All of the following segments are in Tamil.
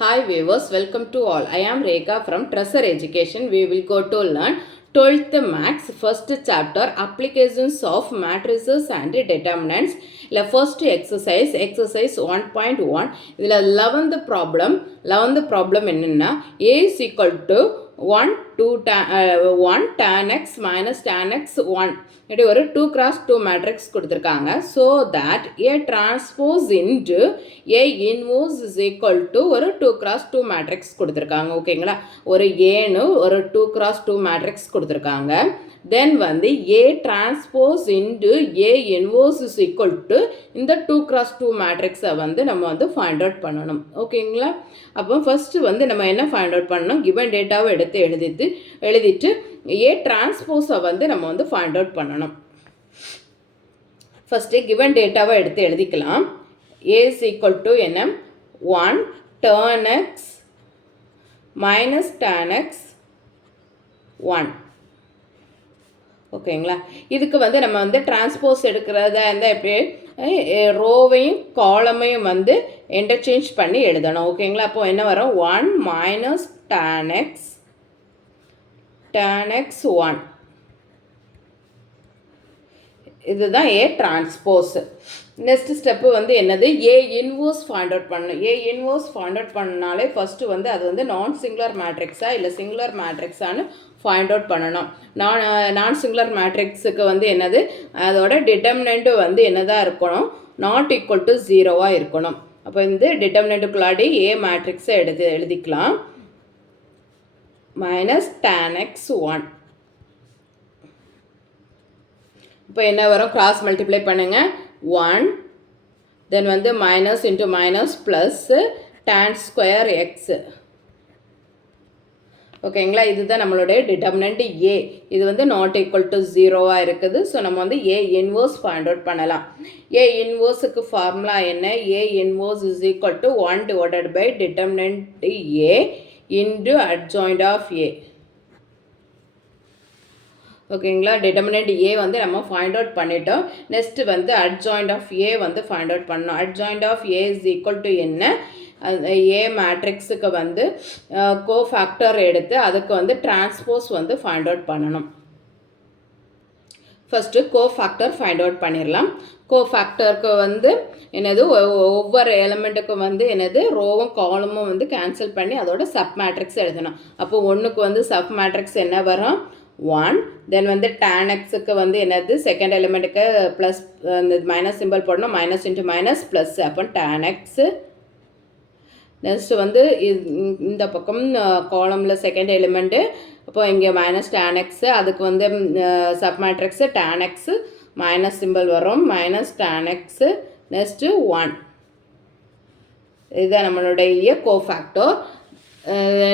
Hi viewers, welcome to all. I am Rekha from Treasure Education. We will go to learn 12th Maths first chapter applications of matrices and determinants. First exercise 1.1. இதில் 11th problem என்னன்னா a is equal to 1 tan x minus tan x 1 இப்படி ஒரு 2 cross 2 matrix கொடுத்திருக்காங்க. So that a transpose into a inverse is equal to ஒரு 2 cross 2 matrix கொடுத்திருக்காங்க. ஓகேங்களா, ஒரு ஏன்னு ஒரு 2 cross 2 matrix கொடுத்திருக்காங்க. Then வந்து a transpose into a inverse is equal to இந்த 2 cross 2 matrixை வந்து நம்ம வந்து find out பண்ணணும். ஓகேங்களா, அப்போ first வந்து நம்ம என்ன find out பண்ணணும், given dataவை எடுத்து எழுதிட்டு a transpose வந்து நம்ம வந்து find out பண்ணணும். first given dataவை எடுத்து எழுதிக்கலாம். a is equal to என்ன, 1 tan x minus tan x 1. ஓகேங்களா, இதுக்கு வந்து நம்ம வந்து டிரான்ஸ்போஸ் எடுக்கிறதா இருந்தால் எப்படி ரோவையும் காலமையும் வந்து இன்டர்சேஞ்ச் பண்ணி எழுதணும். ஓகேங்களா, அப்போ என்ன வரும், 1 minus tan x 1. இதுதான் ஏ டிரான்ஸ்போஸ். நெக்ஸ்ட் ஸ்டெப்பு வந்து என்னது, ஏ இன்வர்ஸ் ஃபைண்ட் அவுட் பண்ணணும். ஏ இன்வர்ஸ் ஃபைண்ட் அவுட் பண்ணனாலே ஃபஸ்ட்டு வந்து அது வந்து நான் சிங்குலர் மேட்ரிக்ஸா இல்லை சிங்குலர் மேட்ரிக்ஸான்னு ஃபைண்ட் அவுட் பண்ணணும். நான் சிங்குலர் மேட்ரிக்ஸுக்கு வந்து என்னது, அதோட டிட்டர்மினண்ட்டு வந்து என்னதாக இருக்கணும், நாட் ஈக்குவல் டு 0வாக இருக்கணும். அப்போ இந்த டிட்டர்மினண்ட்டுக்குள்ளாடி ஏ மேட்ரிக்ஸை எழுதிக்கலாம். Minus tan x 1. இப்போ என்ன வரும், கிராஸ் மல்டிப்ளை பண்ணுங்கள், 1 தென் வந்து minus into minus plus tan square X. ஓகேங்களா, இதுதான் நம்மளுடைய டிட்டர்மினண்ட் ஏ. இது வந்து நாட் ஈக்குவல் டு 0வாக இருக்குது. ஸோ நம்ம வந்து ஏ இன்வர்ஸ் ஃபைண்ட் அவுட் பண்ணலாம். ஏ இன்வர்ஸுக்கு ஃபார்முலா என்ன, A inverse is equal to 1 divided by determinant A into adjoint of A. ஓகேங்களா, டிட்டர்மினண்ட் ஏ வந்து நம்ம ஃபைண்ட் அவுட் பண்ணிட்டோம். நெக்ஸ்ட் வந்து அட்ஜாயிண்ட் ஆஃப் ஏ வந்து ஃபைண்ட் அவுட் பண்ணணும். Adjoint of A is equal to என்ன, ஏ மேட்ரிக்ஸுக்கு வந்து கோஃபேக்டர் எடுத்து அதுக்கு வந்து டிரான்ஸ்போஸ் வந்து ஃபைண்ட் அவுட் பண்ணணும். ஃபஸ்ட்டு கோஃபேக்டர் ஃபைண்ட் அவுட் பண்ணிடலாம். கோஃபேக்டருக்கு வந்து என்னது, ஒவ்வொரு எலிமெண்ட்டுக்கு வந்து என்னது ரோவும் காலமும் வந்து கேன்சல் பண்ணி அதோட சப் மேட்ரிக்ஸ் எழுதணும். அப்போ ஒன்றுக்கு வந்து சப் மேட்ரிக்ஸ் என்ன வரும், 1. தென் வந்து tan xக்கு வந்து என்னது, செகண்ட் எலிமெண்ட்டுக்கு ப்ளஸ் அந்த மைனஸ் சிம்பிள் போடணும், மைனஸ் இன்ட்டு மைனஸ் ப்ளஸ், அப்போ tan x. நெக்ஸ்ட் வந்து இந்த பக்கம் காலமில் செகண்ட் எலிமெண்ட்டு, அப்போ இங்கே மைனஸ் tan x, அதுக்கு வந்து sub matrix tan x minus simple வரும், மைனஸ் tan x. நெக்ஸ்ட்டு 1. இதுதான் நம்மளுடைய கோஃபேக்டர்.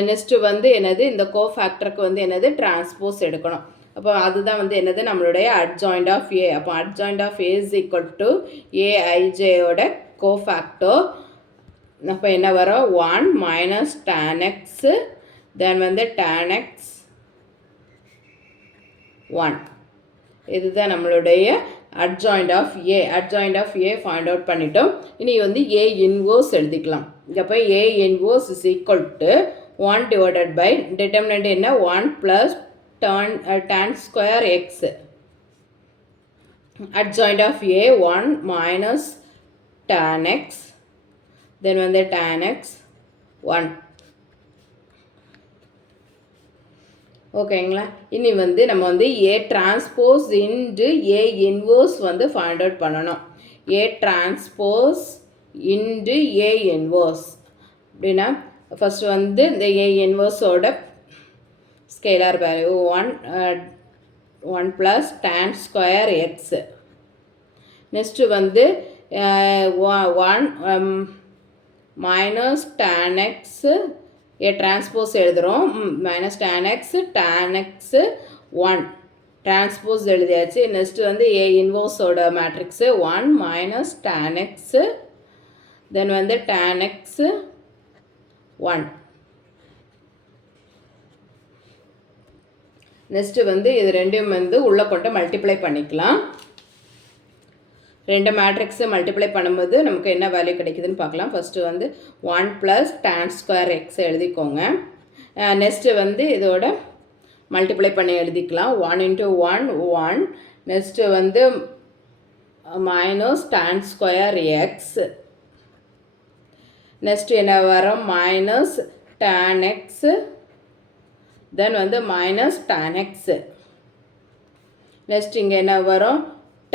நெக்ஸ்ட்டு வந்து என்னது, இந்த கோஃபேக்டருக்கு வந்து என்னது டிரான்ஸ்போஸ் எடுக்கணும். அப்போ அதுதான் வந்து என்னது நம்மளுடைய அட்ஜாயிண்ட் ஆஃப் ஏ. அப்போ adjoint of A is equal to ஏஐஜேயோட கோஃபேக்டர். அப்போ என்ன வரும், 1 மைனஸ் tan x தென் வந்து tan x 1. இதுதான் நம்மளுடைய adjoint of A. Adjoint of A find out பண்ணிட்டோம். இனி வந்து ஏ இன்வர்ஸ் எழுதிக்கலாம். அப்போ A inverse is equal to 1 divided by determinant என்ன, 1 plus tan square x. Adjoint of A 1 minus tan x then வந்து tan x 1. ஓகேங்களா, இனி வந்து நம்ம வந்து A transpose into A inverse வந்து ஃபைண்ட் அவுட் பண்ணணும். A transpose into A inverse அப்படின்னா ஃபஸ்ட்டு வந்து இந்த ஏ இன்வர்ஸோட scalar value 1 plus tan square x. Next வந்து 1 minus tan x, A transpose எழுதுகிறோம், மைனஸ் tan x 1 டிரான்ஸ்போஸ் எழுதியாச்சு. நெக்ஸ்ட்டு வந்து ஏ இன்வர்ஸோட matrix 1 minus tan x then வந்து tan x 1. நெக்ஸ்ட்டு வந்து இது ரெண்டையும் வந்து உள்ளே கொண்டு மல்டிப்ளை பண்ணிக்கலாம். ரெண்டு மேட்ரிக்ஸை மல்டிப்ளை பண்ணும்போது நமக்கு என்ன வேல்யூ கிடைக்குதுன்னு பார்க்கலாம். ஃபஸ்ட்டு வந்து 1 + tan ஸ்கொயர் எக்ஸ் எழுதிக்கோங்க. நெக்ஸ்ட்டு வந்து இதோட மல்டிப்ளை பண்ணி எழுதிக்கலாம். 1 × 1 1. நெக்ஸ்ட்டு வந்து minus tan square x. Next என்ன வரும்? Minus tan X. தென் வந்து மைனஸ் tan எக்ஸ். நெக்ஸ்ட் இங்கே என்ன வரும்?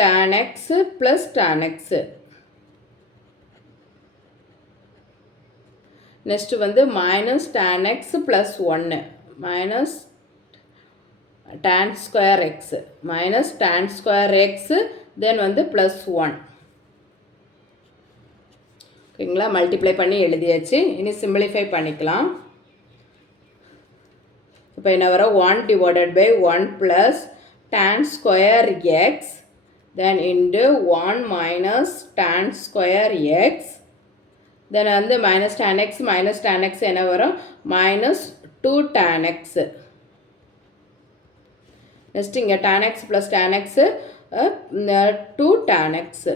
tan x plus tan x. Next வந்து minus tan x plus 1 minus tan square x minus tan square x then வந்து ப்ளஸ் 1. ஓகேங்களா? மல்டிப்ளை பண்ணி எழுதியாச்சு. இனி சிம்பிளிஃபை பண்ணிக்கலாம். இப்போ என்ன வரும்? 1 / 1 + tan square x then into 1 minus tan square x then வந்து minus tan x minus tan x என்ன வரும்? Minus 2 tan x. நெக்ஸ்ட் இங்கே tan x plus tan x 2 tan x.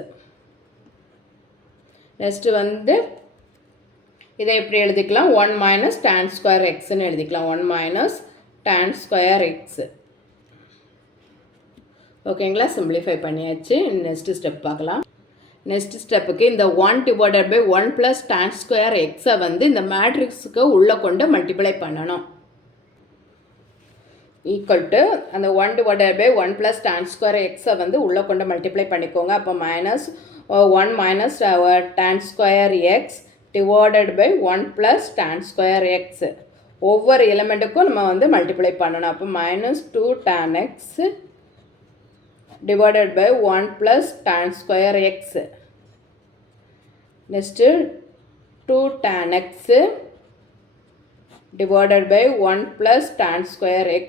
Next வந்து இதை எப்படி எழுதிக்கலாம்? 1 மைனஸ் tan ஸ்கொயர் எக்ஸ்ன்னு எழுதிக்கலாம். 1 மைனஸ் tan ஸ்கொயர் எக்ஸ். ஓகேங்களா? சிம்பிளிஃபை பண்ணியாச்சு. நெக்ஸ்ட்டு ஸ்டெப் பார்க்கலாம். நெக்ஸ்ட் ஸ்டெப்புக்கு இந்த 1 / 1 + tan ஸ்கொயர் எக்ஸை வந்து இந்த மேட்ரிக்ஸுக்கு உள்ளே கொண்டு மல்டிப்ளை பண்ணணும். ஈக்குவல் டு அந்த 1 / 1 + tan ஸ்கொயர் எக்ஸை வந்து உள்ளே கொண்டு மல்டிப்ளை பண்ணிக்கோங்க. அப்போ minus 1 minus tan square x divided by 1 + tan square x. ஒவ்வொரு எலிமெண்ட்டுக்கும் நம்ம வந்து மல்டிப்ளை பண்ணணும். அப்போ minus 2 tan x divided by 1 + tan square x. Next 2 tan x divided by 1 plus tan square x.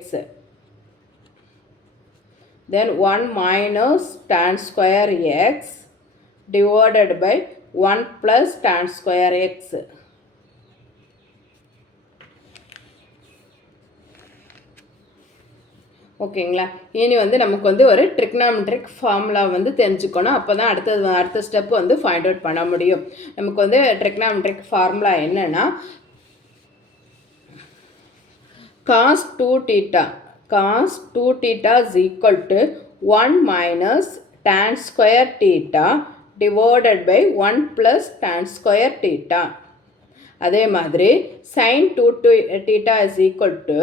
Then 1 minus tan square x divided by 1 plus tan square x. ஓகேங்களா? இனி வந்து நமக்கு வந்து ஒரு ட்ரிக்னாமெட்ரிக் ஃபார்முலா வந்து தெரிஞ்சுக்கணும். அப்போ தான் அடுத்த ஸ்டெப் வந்து ஃபைண்ட் அவுட் பண்ண முடியும். நமக்கு வந்து ட்ரிக்னாமெட்ரிக் ஃபார்முலா என்னென்னா cos 2 theta is equal to 1 minus tan square theta divided by 1 plus tan square theta. அதே மாதிரி sin 2 theta is equal to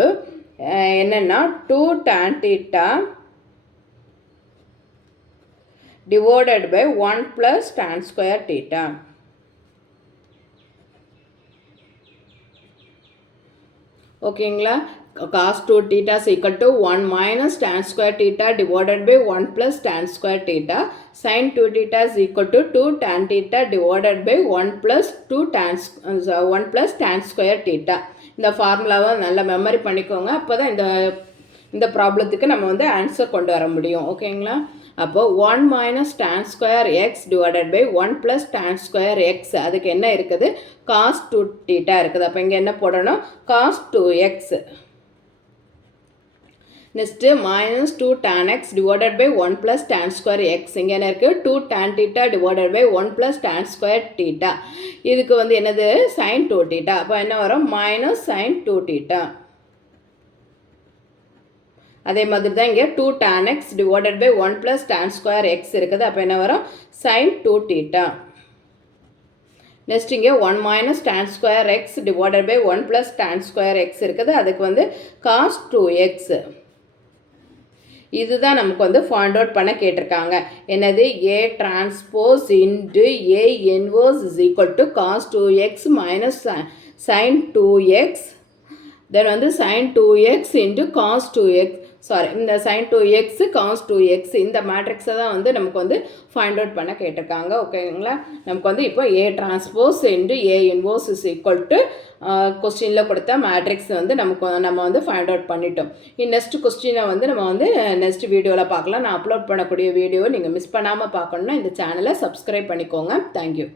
என்னன்னா 2 tan theta divided by 1 plus tan square theta. ஓகேங்களா? cos 2 theta is equal to 1 minus tan square theta divided by 1 plus tan square theta. Sin 2 theta is equal to 2 tan theta divided by 1 plus tan square theta. இந்த ஃபார்முலாவை நல்லா மெமரி பண்ணிக்கோங்க. அப்போ தான் இந்த ப்ராப்ளத்துக்கு நம்ம வந்து ஆன்சர் கொண்டு வர முடியும். ஓகேங்களா? அப்போ 1 minus tan square x divided by 1 plus tan square x. அதுக்கு என்ன இருக்குது? cos 2 theta இருக்குது. அப்போ இங்கே என்ன போடணும்? cos 2x. Next minus 2 tan x divided by 1 plus tan square x. இங்கே என்ன இருக்குது? 2 tan theta divided by 1 plus tan square theta. இதுக்கு வந்து என்னது? sin 2 theta. அப்போ என்ன வரும்? Minus sin 2 theta. அதே மாதிரி தான் இங்கே 2 tan x divided by 1 plus tan square x இருக்குது. அப்போ என்ன வரும்? sin 2 theta. நெக்ஸ்ட் இங்கே 1 minus tan square x divided by 1 plus tan square x இருக்குது. அதுக்கு வந்து cos 2x. இதுதான் நமக்கு வந்து ஃபைண்ட் அவுட் பண்ண கேட்டிருக்காங்க. என்னது? A transpose into A inverse is equal to cos 2x minus sin 2x தென் வந்து sin 2x into cos 2x. Sorry, இந்த sin 2x cos 2x இந்த மேட்ரிக்ஸை தான் வந்து நமக்கு வந்து ஃபைண்ட் அவுட் பண்ண கேட்டிருக்காங்க. ஓகேங்களா? நமக்கு வந்து இப்போ A transpose into A inverse is equal to கொஸ்டினில் கொடுத்த மேட்ரிக்ஸ் வந்து நம்ம வந்து ஃபைண்ட் அவுட் பண்ணிட்டோம். நெக்ஸ்ட் கொஸ்டினை வந்து நம்ம வந்து நெக்ஸ்ட் வீடியோவில் பார்க்கலாம். நான் அப்லோட் பண்ணக்கூடிய வீடியோவை நீங்கள் மிஸ் பண்ணாமல் பார்க்கணுன்னா இந்த சேனலை சப்ஸ்கிரைப் பண்ணிக்கோங்க. தேங்க்யூ.